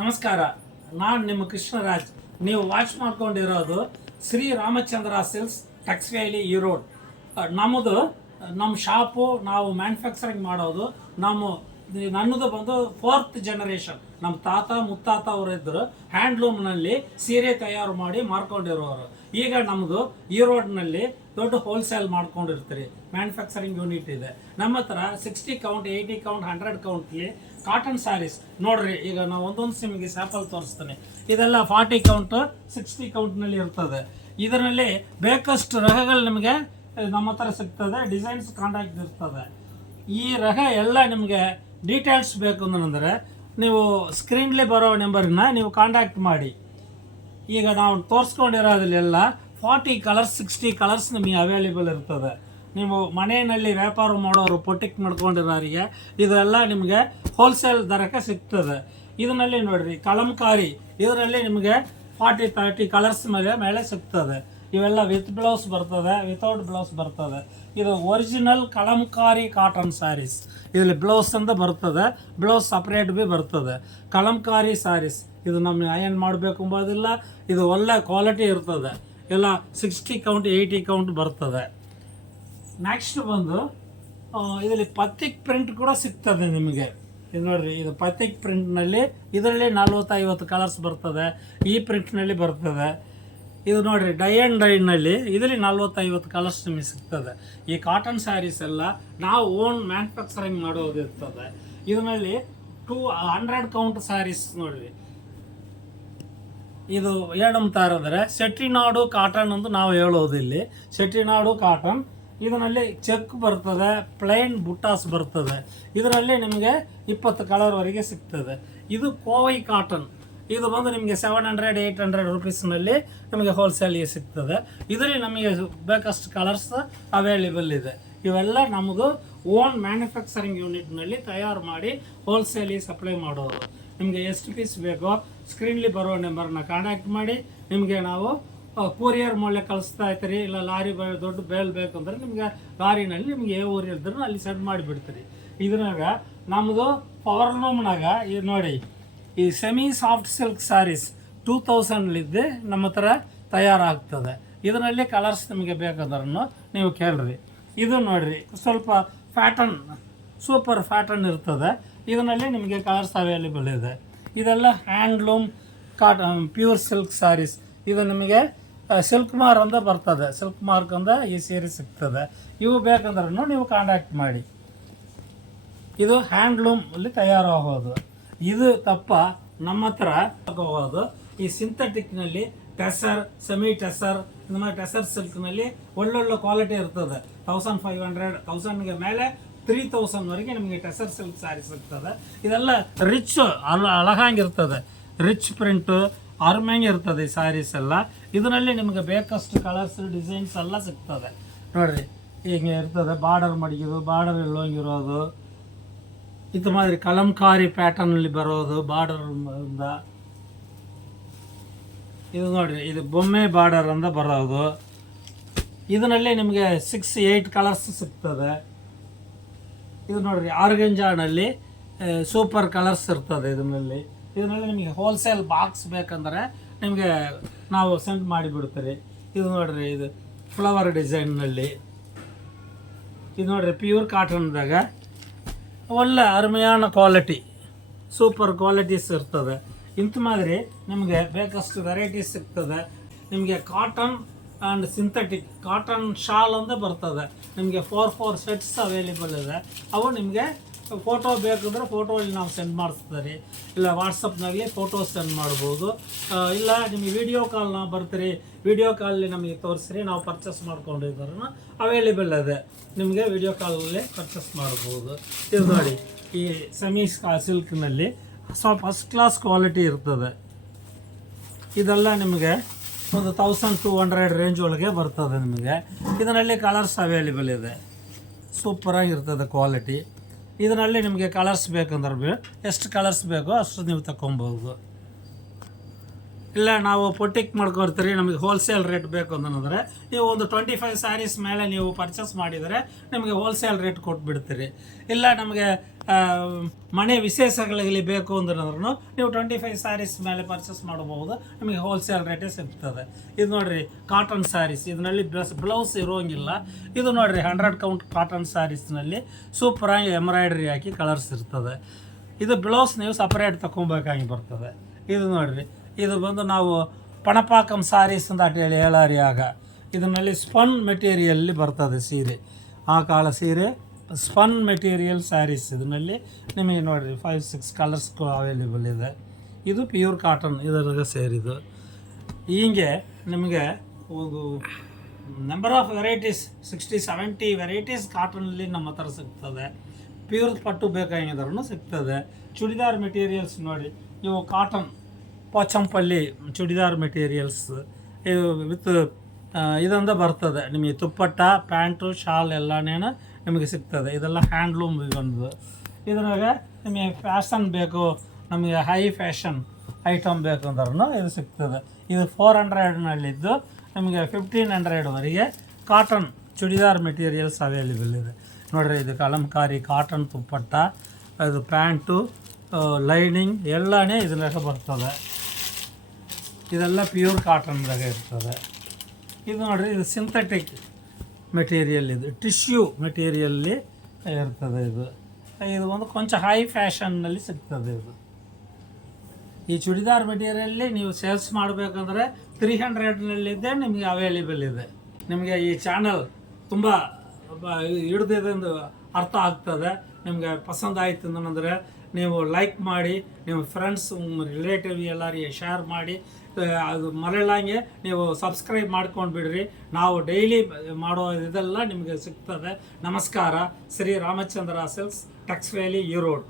ನಮಸ್ಕಾರ, ನಾನು ನಿಮ್ಮ ಕೃಷ್ಣರಾಜ್. ನೀವು ವಾಚ್ ಮಾಡ್ಕೊಂಡಿರೋದು ಶ್ರೀ ರಾಮಚಂದ್ರ ಸಿಲ್ಕ್ಸ್ ಟೆಕ್ಸ್ಟೈಲಿ ಈರೋಡ್. ನಮ್ಮ ಶಾಪು ನಾವು ಮ್ಯಾನುಫ್ಯಾಕ್ಚರಿಂಗ್ ಮಾಡೋದು. ನನ್ನದು ಬಂದು 4th ಜನರೇಷನ್. ನಮ್ಮ ತಾತ ಮುತ್ತಾತ ಅವರಿದ್ದರು ಹ್ಯಾಂಡ್ಲೂಮ್ನಲ್ಲಿ ಸೀರೆ ತಯಾರು ಮಾಡಿ ಮಾರ್ಕೊಂಡಿರೋರು. ಈಗ ನಮ್ಮದು ಈರೋಡ್ನಲ್ಲಿ ದೊಡ್ಡ ಹೋಲ್ಸೇಲ್ ಮಾಡ್ಕೊಂಡಿರ್ತೀರಿ. ಮ್ಯಾನುಫ್ಯಾಕ್ಚರಿಂಗ್ ಯೂನಿಟ್ ಇದೆ ನಮ್ಮ ಹತ್ರ. 60 ಕೌಂಟ್, 80 ಕೌಂಟ್, 100 ಕೌಂಟ್ಲಿ ಕಾಟನ್ ಸ್ಯಾರೀಸ್ ನೋಡ್ರಿ. ಈಗ ನಾವು ಒಂದೊಂದು ನಿಮಗೆ ಸ್ಯಾಂಪಲ್ ತೋರಿಸ್ತೀನಿ. ಇದೆಲ್ಲ 40 ಕೌಂಟು 60 ಕೌಂಟ್ನಲ್ಲಿ ಇರ್ತದೆ. ಇದರಲ್ಲಿ ಬೇಕಷ್ಟು ರಹಗಳು ನಿಮಗೆ ನಮ್ಮ ಹತ್ರ ಸಿಗ್ತದೆ. ಡಿಸೈನ್ಸ್ ಕಾಂಟ್ಯಾಕ್ಟ್ ಇರ್ತದೆ. ಈ ರಹ ಎಲ್ಲ ನಿಮಗೆ ಡೀಟೇಲ್ಸ್ ಬೇಕು ಅಂದರೆ ನೀವು ಸ್ಕ್ರೀನ್ಲಿ ಬರೋ ನಂಬರ್ನ ನೀವು ಕಾಂಟ್ಯಾಕ್ಟ್ ಮಾಡಿ. ಈಗ ನಾವು ತೋರಿಸ್ಕೊಂಡಿರೋದ್ರಲ್ಲೆಲ್ಲ 40 ಕಲರ್ಸ್ 60 ಕಲರ್ಸ್ ನಿಮಗೆ ಅವೈಲೇಬಲ್ ಇರ್ತದೆ. ನೀವು ಮನೆಯಲ್ಲಿ ವ್ಯಾಪಾರ ಮಾಡೋರು, ಪೊಟ್ಟಿಕ್ ಮಾಡ್ಕೊಂಡಿರೋರಿಗೆ ಇದೆಲ್ಲ ನಿಮಗೆ ಹೋಲ್ಸೇಲ್ ದರಕ್ಕೆ ಸಿಗ್ತದೆ. ಇದರಲ್ಲಿ ನೋಡಿರಿ ಕಲಂಕಾರಿ, ಇದರಲ್ಲಿ ನಿಮಗೆ 40-30 ಕಲರ್ಸ್ ಮೇಲೆ ಸಿಗ್ತದೆ. ಇವೆಲ್ಲ ವಿತ್ ಬ್ಲೌಸ್ ಬರ್ತದೆ, ವಿತೌಟ್ ಬ್ಲೌಸ್ ಬರ್ತದೆ. ಇದು ಒರಿಜಿನಲ್ ಕಲಂಕಾರಿ ಕಾಟನ್ ಸ್ಯಾರೀಸ್. ಇದರಲ್ಲಿ ಬ್ಲೌಸ್ ಅಂತ ಬರ್ತದೆ, ಬ್ಲೌಸ್ ಸಪ್ರೇಟ್ ಭೀ ಬರ್ತದೆ. ಕಲಂಕಾರಿ ಸ್ಯಾರೀಸ್ ಇದು ನಮಗೆ ಅಯನ್ ಮಾಡಬೇಕು ಎಂಬುದಿಲ್ಲ. ಇದು ಒಳ್ಳೆ ಕ್ವಾಲಿಟಿ ಇರ್ತದೆ. ಎಲ್ಲ 60 ಕೌಂಟ್ 80 ಕೌಂಟ್ ಬರ್ತದೆ. ನೆಕ್ಸ್ಟ್ ಬಂದು ಇದರಲ್ಲಿ ಪತ್ತಿಕ್ ಪ್ರಿಂಟ್ ಕೂಡ ಸಿಗ್ತದೆ ನಿಮಗೆ. ಇದು ನೋಡಿರಿ, ಇದು ಪತ್ತಿಕ್ ಪ್ರಿಂಟ್ನಲ್ಲಿ ಇದರಲ್ಲಿ 40-50 ಕಲರ್ಸ್ ಬರ್ತದೆ. ಈ ಪ್ರಿಂಟ್ನಲ್ಲಿ ಬರ್ತದೆ. ಇದು ನೋಡಿರಿ ಡೈ ಆ್ಯಂಡ್ ಡೈನಲ್ಲಿ ಇದರಲ್ಲಿ 40-50 ಕಲರ್ಸ್ ನಿಮಗೆ ಸಿಗ್ತದೆ. ಈ ಕಾಟನ್ ಸ್ಯಾರೀಸ್ ಎಲ್ಲ ನಾವು ಓನ್ ಮ್ಯಾನುಫ್ಯಾಕ್ಚರಿಂಗ್ ಮಾಡೋದು ಇರ್ತದೆ. ಇದರಲ್ಲಿ 200 ಕೌಂಟ್ ಸ್ಯಾರೀಸ್ ನೋಡಿರಿ. ಇದು ಏನಂತ ಇರೋದ್ರೆ ಸೆಟ್ಟಿನಾಡು ಕಾಟನ್ ಅಂತ ನಾವು ಹೇಳೋದು ಇಲ್ಲಿ. ಸೆಟ್ಟಿನಾಡು ಕಾಟನ್. ಇದರಲ್ಲಿ ಚೆಕ್ ಬರ್ತದೆ, ಪ್ಲೈನ್ ಬುಟ್ಟಾಸ್ ಬರ್ತದೆ. ಇದರಲ್ಲಿ ನಿಮಗೆ 20 ಕಲರ್ವರೆಗೆ ಸಿಗ್ತದೆ. ಇದು ಕೋವೈ ಕಾಟನ್. ಇದು ಬಂದು ನಿಮಗೆ 700-800 ರುಪೀಸ್ನಲ್ಲಿ ನಿಮಗೆ ಹೋಲ್ಸೇಲಿಗೆ ಸಿಗ್ತದೆ. ಇದರಲ್ಲಿ ನಮಗೆ ಬೇಕಷ್ಟು ಕಲರ್ಸ್ ಅವೈಲೇಬಲ್ ಇದೆ. ಇವೆಲ್ಲ ನಮ್ಮದು ಓನ್ ಮ್ಯಾನುಫ್ಯಾಕ್ಚರಿಂಗ್ ಯೂನಿಟ್ನಲ್ಲಿ ತಯಾರು ಮಾಡಿ ಹೋಲ್ಸೇಲಿಗೆ ಸಪ್ಲೈ ಮಾಡೋದು. ನಿಮಗೆ ಎಷ್ಟು ಪೀಸ್ ಬೇಕೋ ಸ್ಕ್ರೀನ್ಲಿ ಬರೋ ನಂಬರ್ನ ಕಾಂಟ್ಯಾಕ್ಟ್ ಮಾಡಿ. ನಿಮಗೆ ನಾವು ಕೊರಿಯರ್ ಮೂಲಕ ಕಳಿಸ್ತಾ ಇರ್ತೀರಿ. ಇಲ್ಲ ಲಾರಿ ದೊಡ್ಡ ಬೇಲ್ ಬೇಕಂದ್ರೆ ನಿಮಗೆ ಲಾರಿನಲ್ಲಿ ನಿಮಗೆ ಯಾವ ಊರು ಇಲ್ದ್ರೂ ಅಲ್ಲಿ ಸೆಂಡ್ ಮಾಡಿಬಿಡ್ತೀರಿ. ಇದ್ರಾಗ ನಮ್ಮದು ಪವರ್ ಲೂಮ್ನಾಗ ಇದು ನೋಡಿ, ಈ ಸೆಮಿ ಸಾಫ್ಟ್ ಸಿಲ್ಕ್ ಸ್ಯಾರೀಸ್ 2000 ನಮ್ಮ ಹತ್ರ ತಯಾರಾಗ್ತದೆ. ಇದರಲ್ಲಿ ಕಲರ್ಸ್ ನಿಮಗೆ ಬೇಕಾದ್ರೂ ನೀವು ಕೇಳ್ರಿ. ಇದು ನೋಡಿರಿ, ಸ್ವಲ್ಪ ಪ್ಯಾಟರ್ನ್, ಸೂಪರ್ ಪ್ಯಾಟರ್ನ್ ಇರ್ತದೆ. ಇದರಲ್ಲಿ ನಿಮಗೆ ಕಲರ್ಸ್ ಅವೈಲೇಬಲ್ ಇದೆ. ಇದೆಲ್ಲ handloom cotton pure silk sarees. ಇದು ನಿಮಗೆ ಸಿಲ್ಕ್ ಮಾರ್ಕ್ ಅಂತ ಬರ್ತದೆ. ಸಿಲ್ಕ್ ಮಾರ್ಕ್ ಅಂತ ಈ ಸೀರೆ ಸಿಗ್ತದೆ. ಇವು ಬೇಕಂದ್ರೂ ನೀವು ಕಾಂಟ್ಯಾಕ್ಟ್ ಮಾಡಿ. ಇದು ಹ್ಯಾಂಡ್ಲೂಮಲ್ಲಿ ತಯಾರಾಗೋದು. ಇದು ತಪ್ಪ ನಮ್ಮ ಹತ್ರ ಹೋಗೋದು ಈ ಸಿಂಥೆಟಿಕ್ನಲ್ಲಿ ಟೆಸರ್, ಸೆಮಿ ಟೆಸರ್, ಟೆಸರ್ ಸಿಲ್ಕ್ನಲ್ಲಿ ಒಳ್ಳೊಳ್ಳೆ ಕ್ವಾಲಿಟಿ ಇರ್ತದೆ. 1500, 1000ಗೆ ಮೇಲೆ 3000ವರೆಗೆ ನಿಮಗೆ ಟೆಸರ್ ಸಿಲ್ಕ್ ಸ್ಯಾರಿ ಸಿಗ್ತದೆ. ಇದೆಲ್ಲ ರಿಚ್ ಅಳಹಂಗಿರ್ತದೆ. ರಿಚ್ ಪ್ರಿಂಟು ಆರ್ಮ್ಯಾಂಗ್ ಇರ್ತದೆ ಈ ಸ್ಯಾರೀಸ್ ಎಲ್ಲ. ಇದರಲ್ಲಿ ನಿಮಗೆ ಬೇಕಷ್ಟು ಕಲರ್ಸ್ ಡಿಸೈನ್ಸ್ ಎಲ್ಲ ಸಿಗ್ತದೆ. ನೋಡಿರಿ, ಹೀಗೆ ಇರ್ತದೆ. ಬಾರ್ಡರ್ ಮಡಗಿದು, ಬಾರ್ಡರ್ ಎಲ್ಲೋಂಗಿರೋದು, ಇದು ಮಾದರಿ ಕಲಂಕಾರಿ ಪ್ಯಾಟರ್ನಲ್ಲಿ ಬರೋದು ಬಾರ್ಡರಿಂದ. ಇದು ನೋಡಿರಿ, ಇದು ಬೊಮ್ಮೆ ಬಾರ್ಡರ್ ಅಂತ ಬರೋದು. ಇದರಲ್ಲಿ ನಿಮಗೆ 6-8 ಕಲರ್ಸ್ ಸಿಗ್ತದೆ. ಇದು ನೋಡಿರಿ ಆರ್ಗಂಜಾನಲ್ಲಿ ಸೂಪರ್ ಕಲರ್ಸ್ ಇರ್ತದೆ. ಇದರಲ್ಲಿ ನಿಮಗೆ ಹೋಲ್ಸೇಲ್ ಬಾಕ್ಸ್ ಬೇಕಂದರೆ ನಿಮಗೆ ನಾವು ಸೆಂಡ್ ಮಾಡಿಬಿಡ್ತೀರಿ. ಇದು ನೋಡಿರಿ, ಇದು ಫ್ಲವರ್ ಡಿಸೈನ್ನಲ್ಲಿ. ಇದು ನೋಡಿರಿ ಪ್ಯೂರ್ ಕಾಟನ್ದಾಗ ಒಳ್ಳೆ ಅರ್ಮೆಯಾನ ಕ್ವಾಲಿಟಿ, ಸೂಪರ್ ಕ್ವಾಲಿಟೀಸ್ ಇರ್ತದೆ. ಇಂಥ ಮಾದರಿ ನಿಮಗೆ ಬೇಕಷ್ಟು ವೆರೈಟೀಸ್ ಸಿಗ್ತದೆ. ನಿಮಗೆ cotton and synthetic cotton shawl ಅಂತ ಬರ್ತದೆ. ನಿಮಗೆ 4 ಸೆಟ್ಸ್ ಅವೈಲೇಬಲ್ ಇದೆ. ಅವು ನಿಮಗೆ ಫೋಟೋ ಬೇಕಂದ್ರೆ ಫೋಟೋಲ್ಲಿ ನಾವು ಸೆಂಡ್ ಮಾಡಿಸ್ತೀರಿ. ಇಲ್ಲ ವಾಟ್ಸಪ್ನಾಗಲಿ ಫೋಟೋ ಸೆಂಡ್ ಮಾಡ್ಬೋದು. ಇಲ್ಲ ನಿಮಗೆ ವಿಡಿಯೋ ಕಾಲ್ ನಾವು ಬರ್ತೀರಿ, ವಿಡಿಯೋ ಕಾಲಲ್ಲಿ ನಮಗೆ ತೋರಿಸ್ರಿ, ನಾವು ಪರ್ಚೇಸ್ ಮಾಡ್ಕೊಂಡಿದ್ರು ಅವೈಲೇಬಲ್ ಇದೆ. ನಿಮಗೆ ವಿಡಿಯೋ ಕಾಲಲ್ಲಿ ಪರ್ಚೇಸ್ ಮಾಡ್ಬೋದು. ಇದು ನೋಡಿ, ಈ ಸೆಮಿ ಸಿಲ್ಕ್ನಲ್ಲಿ ಸ್ವಲ್ಪ ಫಸ್ಟ್ ಕ್ಲಾಸ್ ಕ್ವಾಲಿಟಿ ಇರ್ತದೆ. ಇದೆಲ್ಲ ನಿಮಗೆ ಒಂದು 1200 ರೇಂಜ್ ಒಳಗೆ ಬರ್ತದೆ. ನಿಮಗೆ ಇದರಲ್ಲಿ ಕಲರ್ಸ್ ಅವೈಲೇಬಲ್ ಇದೆ. ಸೂಪರಾಗಿರ್ತದೆ ಕ್ವಾಲಿಟಿ. ಇದರಲ್ಲಿ ನಿಮಗೆ ಕಲರ್ಸ್ ಬೇಕಂದ್ರೆ ಎಷ್ಟು ಕಲರ್ಸ್ ಬೇಕೋ ಅಷ್ಟು ನೀವು ತಗೊಬೋದು. ಇಲ್ಲ ನಾವು ಪೊಟ್ಟಿಕ್ ಮಾಡ್ಕೊಳ್ತೀರಿ, ನಮಗೆ ಹೋಲ್ಸೇಲ್ ರೇಟ್ ಬೇಕು ಅಂತಂದರೆ ನೀವು ಒಂದು 25 ಸ್ಯಾರೀಸ್ ಮೇಲೆ ನೀವು ಪರ್ಚೇಸ್ ಮಾಡಿದರೆ ನಿಮಗೆ ಹೋಲ್ಸೇಲ್ ರೇಟ್ ಕೊಟ್ಬಿಡ್ತೀರಿ. ಇಲ್ಲ ನಮಗೆ ಮನೆ ವಿಶೇಷಗಳಿಗೆ ಬೇಕು ಅಂದ್ರೂ ನೀವು 25 ಸ್ಯಾರೀಸ್ ಮೇಲೆ ಪರ್ಚೇಸ್ ಮಾಡಬಹುದು, ನಿಮಗೆ ಹೋಲ್ಸೇಲ್ ರೇಟೇ ಸಿಗ್ತದೆ. ಇದು ನೋಡಿರಿ ಕಾಟನ್ ಸ್ಯಾರೀಸ್, ಇದರಲ್ಲಿ ಬ್ಲೌಸ್ ಇರೋಂಗಿಲ್ಲ. ಇದು ನೋಡಿರಿ 100 ಕೌಂಟ್ ಕಾಟನ್ ಸ್ಯಾರೀಸ್ನಲ್ಲಿ ಸೂಪರಾಗಿ ಎಂಬ್ರಾಯ್ಡ್ರಿ ಹಾಕಿ ಕಲರ್ಸ್ ಇರ್ತದೆ. ಇದು ಬ್ಲೌಸ್ ನೀವು ಸಪ್ರೇಟ್ ತೊಗೊಬೇಕಾಗಿ ಬರ್ತದೆ. ಇದು ನೋಡಿರಿ, ಇದು ಬಂದು ನಾವು ಪಣಪಾಕಂ ಸ್ಯಾರೀಸ್ ಅಂತ ಹೇಳಾರಿ. ಆಗ ಇದರಲ್ಲಿ ಸ್ಪನ್ ಮೆಟೀರಿಯಲ್ಲಿ ಬರ್ತದೆ ಸೀರೆ, ಆ ಕಾಲ ಸೀರೆ ಸ್ಪನ್ ಮೆಟೀರಿಯಲ್ ಸ್ಯಾರೀಸ್. ಇದರಲ್ಲಿ ನಿಮಗೆ ನೋಡಿರಿ 5-6 ಕಲರ್ಸ್ ಅವೈಲೇಬಲ್ ಇದೆ. ಇದು ಪ್ಯೂರ್ ಕಾಟನ್ ಇದರಾಗ ಸೇರಿದು. ಹೀಗೆ ನಿಮಗೆ ಒಂದು ನಂಬರ್ ಆಫ್ ವೆರೈಟೀಸ್ 60-70 ವೆರೈಟೀಸ್ ಕಾಟನಲ್ಲಿ ನಮ್ಮ ಹತ್ರ ಸಿಗ್ತದೆ. ಪ್ಯೂರ್ ಪಟ್ಟು ಬೇಕಾಗಿದ್ರೂ ಸಿಗ್ತದೆ. ಚೂಡಿದಾರ್ ಮೆಟೀರಿಯಲ್ಸ್ ನೋಡಿ, ಇವು ಕಾಟನ್ ಪೋಚಂಪಲ್ಲಿ ಚೂಡಿದಾರ್ ಮೆಟೀರಿಯಲ್ಸ್ ಇದು ವಿತ್ ಇದೊಂದು ಬರ್ತದೆ. ನಿಮಗೆ ತುಪ್ಪಟ್ಟ, ಪ್ಯಾಂಟು, ಶಾಲ್ ಎಲ್ಲನೇನು ನಿಮಗೆ ಸಿಗ್ತದೆ. ಇದೆಲ್ಲ ಹ್ಯಾಂಡ್ಲೂಮ್ ಒಂದು. ಇದ್ರಾಗ ನಿಮಗೆ ಫ್ಯಾಷನ್ ಬೇಕು, ನಮಗೆ ಹೈ ಫ್ಯಾಷನ್ ಐಟಮ್ ಬೇಕು ಅಂದ್ರೂ ಇದು ಸಿಗ್ತದೆ. ಇದು 400ನಲ್ಲಿದ್ದು ನಿಮಗೆ 1500ವರೆಗೆ ಕಾಟನ್ ಚೂಡಿದಾರ್ ಮೆಟೀರಿಯಲ್ಸ್ ಅವೈಲೇಬಲ್ ಇದೆ. ನೋಡಿರಿ, ಇದು ಕಲಂಕಾರಿ ಕಾಟನ್ ತುಪ್ಪಟ್ಟ, ಅದು ಪ್ಯಾಂಟು, ಲೈನಿಂಗ್ ಎಲ್ಲನೇ ಇದ್ರಾಗ ಬರ್ತದೆ. ಇದೆಲ್ಲ ಪ್ಯೂರ್ ಕಾಟನ್ದಾಗ ಇರ್ತದೆ. ಇದು ನೋಡಿರಿ, ಇದು ಸಿಂಥೆಟಿಕ್ ಮೆಟೀರಿಯಲ್, ಇದು ಟಿಶ್ಯೂ ಮೆಟೀರಿಯಲ್ಲಿ ಇರ್ತದೆ. ಇದು ಒಂದು ಕೊಂಚ ಹೈ ಫ್ಯಾಷನ್ನಲ್ಲಿ ಸಿಗ್ತದೆ. ಇದು ಈ ಚೂಡಿದಾರ್ ಮೆಟೀರಿಯಲ್ಲಿ ನೀವು ಸೇಲ್ಸ್ ಮಾಡಬೇಕಂದ್ರೆ 300ನಲ್ಲಿದ್ದೇ ನಿಮಗೆ ಅವೈಲೇಬಲ್ ಇದೆ. ನಿಮಗೆ ಈ ಚಾನಲ್ ತುಂಬ ಹಿಡ್ದಿದ್ದು ಅರ್ಥ ಆಗ್ತದೆ. ನಿಮಗೆ ಪಸಂದ ಆಯಿತು ಅಂತಂದರೆ ನೀವು ಲೈಕ್ ಮಾಡಿ, ನಿಮ್ಮ ಫ್ರೆಂಡ್ಸ್ ರಿಲೇಟಿವ್ ಎಲ್ಲರಿಗೆ ಶೇರ್ ಮಾಡಿ. ಅದು ಮರೆಯಲಾಂಗೆ ನೀವು ಸಬ್ಸ್ಕ್ರೈಬ್ ಮಾಡ್ಕೊಂಡು ಬಿಡ್ರಿ. ನಾವು ಡೈಲಿ ಮಾಡೋ ಇದೆಲ್ಲ ನಿಮಗೆ ಸಿಗ್ತದೆ. ನಮಸ್ಕಾರ. Shri Ramachandra silks, Tux valley, Erode.